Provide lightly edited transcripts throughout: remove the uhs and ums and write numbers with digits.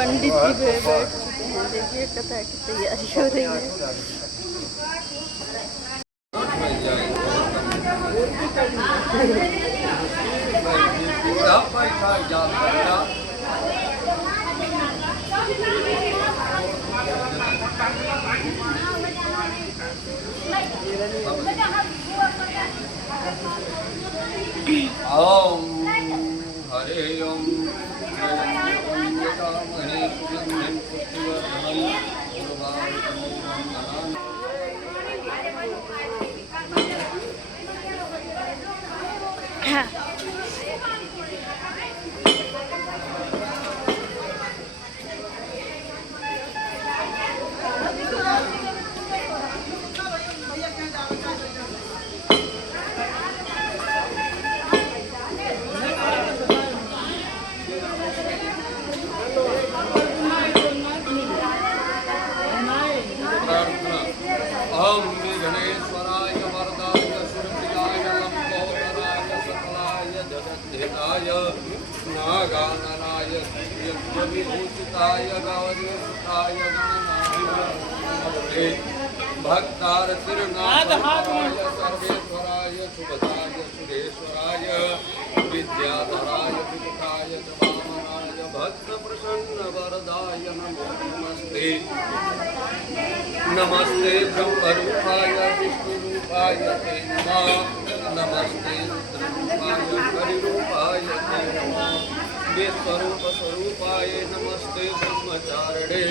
पंडित जी भी बैठ चुके हैं। देखिए कथा की तैयारी हो रही है। ओम हरे ओम ओम विघ्नेश्वराय वरदाय सुरप्रियाय लंबोदराय सकलाय जगद्धिताय नागाननाय विभूषिताय गौरीसुताय गणनाय भक्तार्थिर्नाथाय सर्वेश्वराय शुभदाय सुरेश्वराय विद्याधराय विमुखाय च वामनाय भक्तप्रसन्न वरदाय नमो नमस्ते। नमस्ते ब्रह्मरूपाय विष्णुरूपाय ते नमः। नमस्ते रुद्ररूपाय हरिरूपाय ते नमः। विश्वरूप स्वरूपाय नमस्ते ब्रह्मचारिणे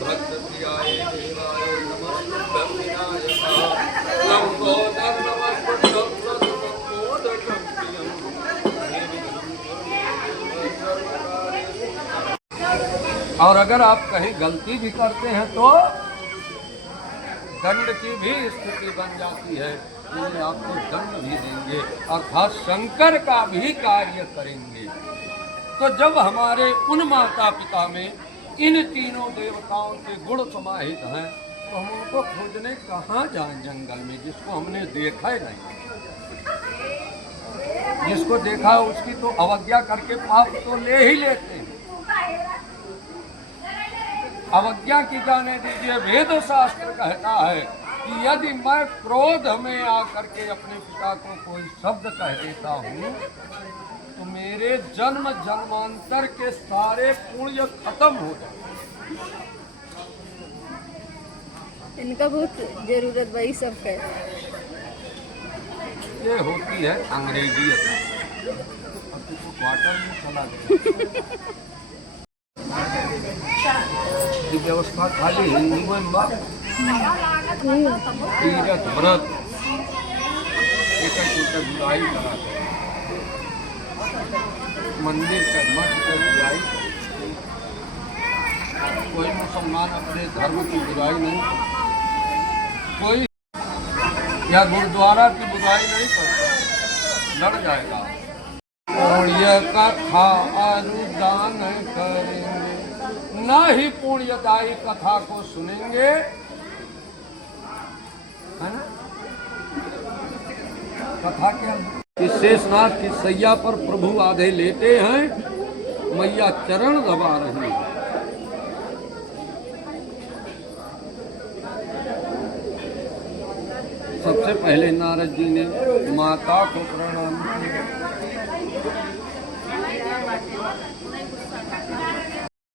भक्तप्रियाय देवाय नमस्तुभ्यं विनायकाय लंबोदर नमस्तुभ्यं सततमोदकं प्रियं और अगर आप कहीं गलती भी करते हैं तो दंड की भी स्थिति बन जाती है। ये आपको दंड भी देंगे अर्थात शंकर का भी कार्य करेंगे। तो जब हमारे उन माता पिता में इन तीनों देवताओं के गुण समाहित हैं तो हम उनको खोजने कहाँ जाएं जंगल में, जिसको हमने देखा ही नहीं। जिसको देखा उसकी तो अवज्ञा करके पाप तो ले ही लेते हैं। अवज्ञा की जाने दीजिए। वेद शास्त्र कहता है कि यदि मैं क्रोध में आकर के अपने पिता को कोई शब्द कह देता हूँ तो मेरे जन्म जन्मांतर के सारे पुण्य खत्म हो जाते। इनका बहुत जरूरत भाई सब है। ये होती है अंग्रेजी। क्वार्टर में चला गया व्यवस्था खाली हिंदी में बात तीरथ व्रत एक बुराई करा मंदिर का मठ का बुराई। कोई मुसलमान अपने धर्म की बुराई नहीं, कोई या गुरुद्वारा की बुराई नहीं करता, लड़ जाएगा। और यह कथा अनुदान करेंगे न ही पुण्यदायी कथा को सुनेंगे, है ना। कथा क्या कि शेषनाग की सैया पर प्रभु आधे लेटे हैं, मैया चरण दबा रही है। सबसे पहले नारद जी ने माता को प्रणाम किया।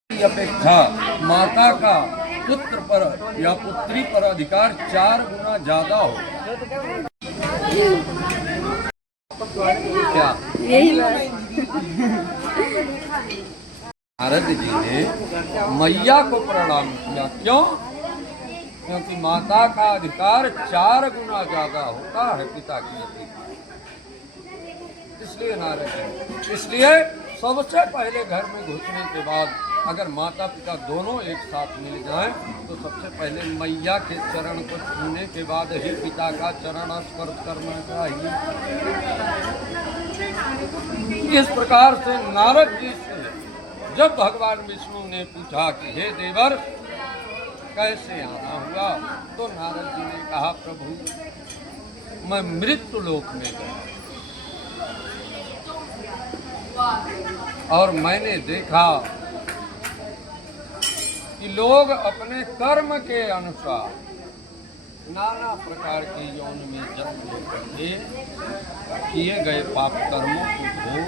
अपेक्षा माता का पुत्र पर या पुत्री पर अधिकार 4 गुना ज्यादा हो। क्या यही बात। नारद जी ने मैया को प्रणाम किया। क्यों? क्योंकि माता का अधिकार 4 गुना ज्यादा होता है पिता की अपेक्षा। इसलिए नारद जी, इसलिए सबसे पहले घर में घुसने के बाद अगर माता पिता दोनों एक साथ मिल जाएं तो सबसे पहले मैया के चरण को छूने के बाद ही पिता का चरण स्पर्श करना चाहिए। इस प्रकार से नारद जी से जब भगवान विष्णु ने पूछा कि हे देवर कैसे आना हुआ, तो नारद जी ने कहा प्रभु मैं मृत्यु लोक में गया और मैंने देखा कि लोग अपने कर्म के अनुसार नाना प्रकार के यौन में जन्म लेकर किए गए पाप कर्मों को भोग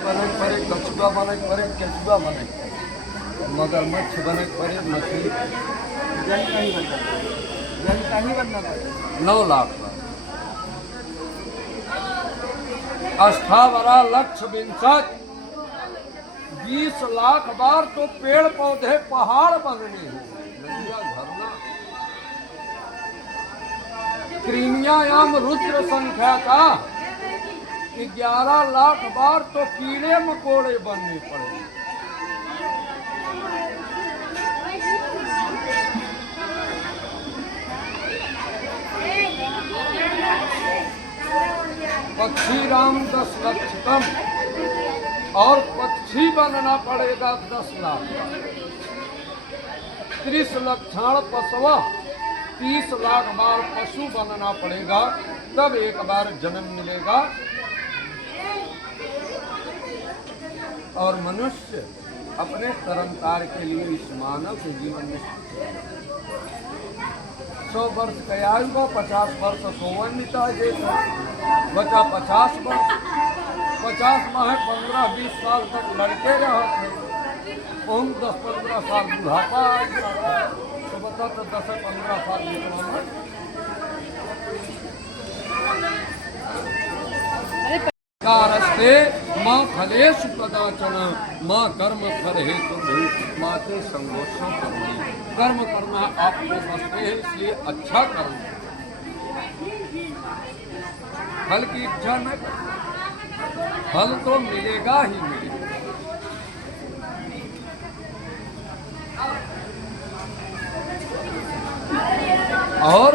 बने पड़े, कछुआ बने पड़े, केचुआ बने, मगरमच्छ बने पड़े, मछली जनता ही बनना पड़ेगा। 9 लाख अष्टावरा लक्ष्य 20 लाख बार तो पेड़ पौधे पहाड़ बनने हो, नदियां झरना, क्रीमियायाम रुद्र संख्या का 11 लाख बार तो कीड़े मकोड़े बनने पड़े। पक्षी राम 10 लक्ष कम और पक्षी बनना पड़ेगा 10 लाख। 30 लक्षण पशु 30 लाख बार पशु बनना पड़ेगा, तब एक बार जन्म मिलेगा। और मनुष्य अपने तरंकार के लिए इस मानव के जीवन में 100 वर्ष का आयु का 50 वर्ष सोवन्यता बचा 50 वर्ष, 50 माह 15-20 साल तक लड़के रहते, 10-15 साल बुढ़ापा आ गया, तो बता तो 10-15 साल निकलना। कारस्ते माँ फलेषु कदाचन माँ कर्म फल हेतु माते संगोष्ठों करनी। कर्म करना आपको बसते है, इसलिए अच्छा कर्म, फल की इच्छा न करें, फल तो मिलेगा ही मिलेगा। और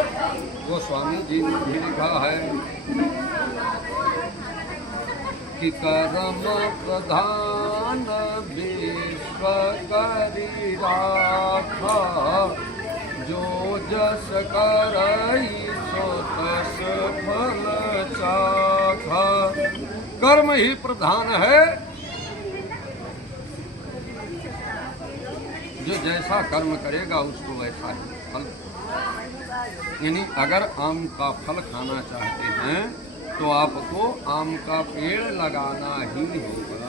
गोस्वामी जी ने भी लिखा है कि कर्म प्रधान विश्व करी राखा, जो जस करई सो तस फल चाखा। कर्म ही प्रधान है, जो जैसा कर्म करेगा उसको वैसा ही फल। यानी अगर आम का फल खाना चाहते हैं तो आपको आम का पेड़ लगाना ही होगा।